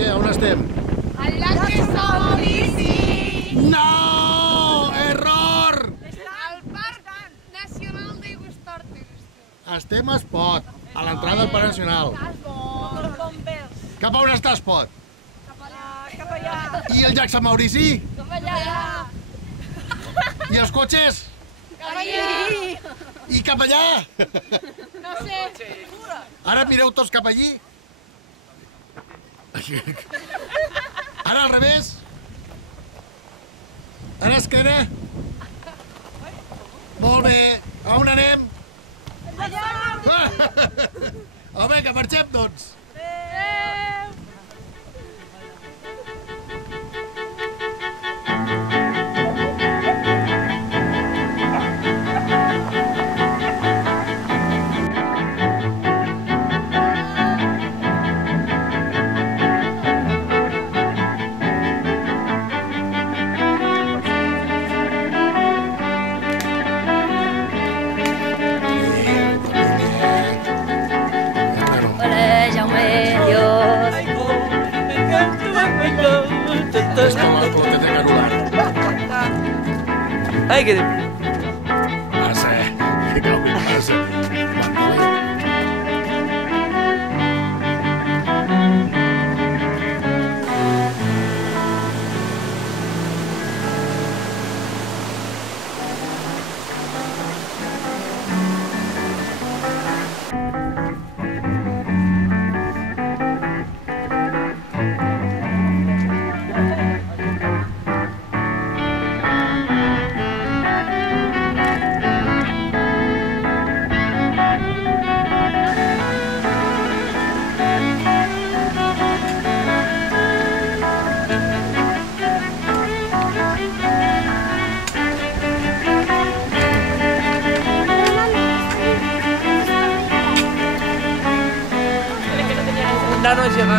què? On estem? Al llac de Sant Maurici! No! Error! Al Parc Nacional d'Aigües Tortes. Estem a Espot, a l'entrada del Parc Nacional. Cap a on està Espot? Cap allà. I el llac Sant Maurici? Cap allà. I els cotxes? Cap allà. I cap allà? No sé. Ara mireu tots cap allí. Ara al revés. Ara a esquerra. Molt bé. A on anem? Home, que marxem, doncs. Ay, que... Passa, que cal que passa.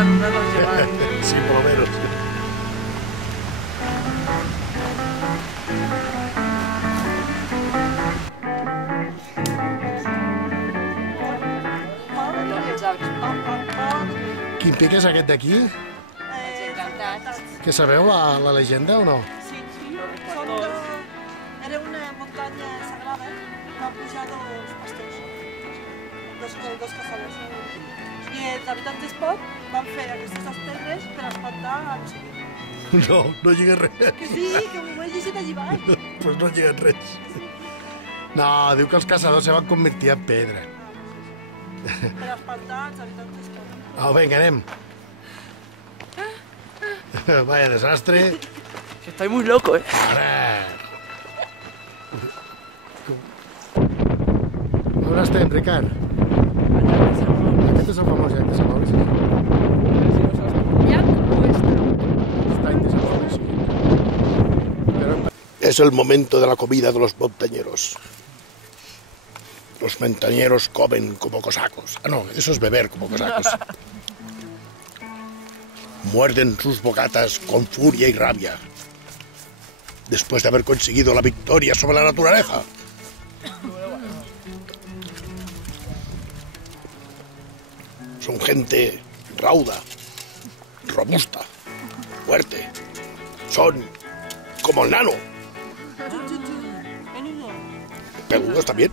Un nano gegant. Sí, por lo menos. Quin pic és aquest d'aquí? Què sabeu, la llegenda o no? Sí, era una muntanya sagrada, van pujar dos pastors, dos caçadors. I els habitants d'Espot van fer aquestes dues pedres per espantar a no sé qui. No, no lliga res. Que sí, que m'ho he llegit allí baix. Pues no lliga res. No, diu que els caçadors se van convertir en pedra. Per espantar els habitants d'Espot. Au, vinga, anem. Vaya desastre. Estoy muy loco, Ara! On estem, Ricard? Aquest és el famós llac de Sant Maurici. Llac o Estany de Sant Maurici. Es el momento de la comida de los montañeros. Los montañeros comen como cosacos. Ah, no, eso es beber como cosacos. Muerden sus bocatas con furia y rabia, después de haber conseguido la victoria sobre la naturaleza. Son gente rauda, robusta, fuerte. Son como el nano. Peludos también.